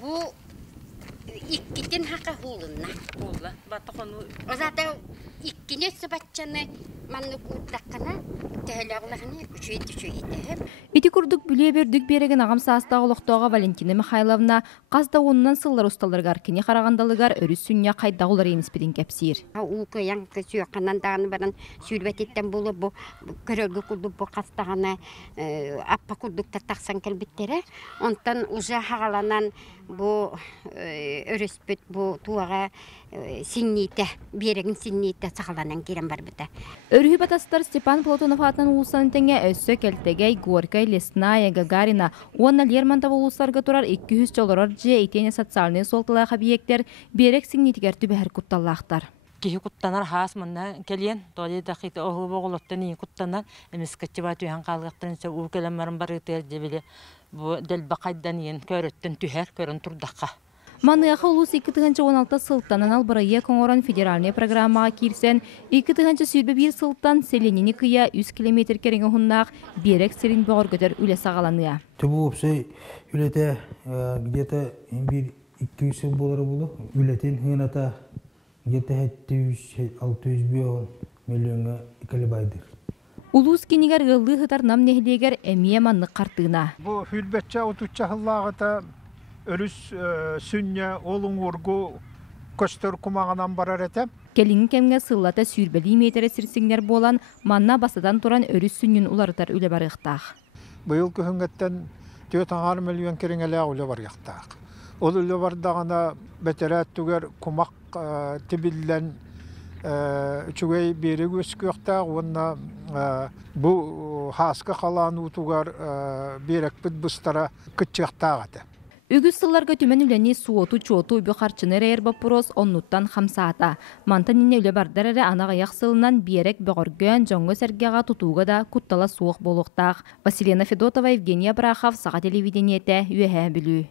Bu ikkitin haka hulunna. Hulla. Batta konu. O zaten ikkine sıbatçanı manlık uğurdakkana teheleğulağını üçüyü itehim. Ити курдук бүле бердік береген ағам саастағы лоқтоға Валентина Михайловна қазда онынан сыллар ұсталырғар кене қарағандалыгар өріс сүнне қайдағылар еніспеден кәпсир. Улқы яңқы сүйеқанан дағаны баран сүйірбәтеттен болы бұл көрілгі күлді бұл қастағаны аппа күлдікті тақсан кәлбеттері. Онтан ұжа хағаланан бұл өріспет бұл туаға синнейті, берегін синнейті сағаланан керен бар біті. Өрхі батастар Степан Платонов атынан ұлсан тәңе өссі кәлтегей Горькая, Лесная, Гагарина, онна Лермонтов ұлыстарға тұрар 200 жолырар же етене социальный солтылағы объекттер берек синнейтігер түбәр құтталлақтар. Кихи куттанар хаас манна келен толи дақиты оғы боғылыптан ии куттанар эмес качыба түйен қалғақтарынса уу келеммарын бар ütер жебеле бу дел бақайдан ен көрөттен түхер көрін турдаққа. Манныяқы ұлыс 2016 сылттанан албырайы коңоран федеральный программаға кирсен, 2021 сылттан селенені кыя 100 километр кереңі хуnnақ берек серин бағыр көтер үлі сағаланыя. Түбі өпсей үлеті где-то 200 жыл болары болу. Үлетін ғыната где-то 700-600 миллионға икалі байдыр. Улус кенегер ғылды ғытар нам нехлегер әмие маннық қартығына. Бұл хүлбетча ұтуча ғыллағыта өріс сүнне олың орғы көстер құмағынан барар әтем. Келіңі кәмге сыллата сүйірбәлі метері сірсіңнер болан манна басадан тұран өріс сүннен уларытар үлі барықтақ. Бұйыл күхінгеттен 4 миллион кереңелі үлі бар яқтақ. Ол үлі бардағына бәтәрәт түгер құмақ тибілден үчігей берег өскі яқтақ. Онна бұл хасқы қаланы ұтуғар берек бүт бұстара күтчі яқтақ әті. Үгіз сылларға түмен үләне суоту чуоту үбі қарчыны рәйір баппырос оннуттан қамсаата. Мантан ине үлі бардар әрі анаға яқ сылынан берек бәғыргөн жоңғы сәргеға тұтуға да күттала суық болуқтақ. Василина Федотова, Евгения Брахов, Саға телевидениеті, үйәе білу.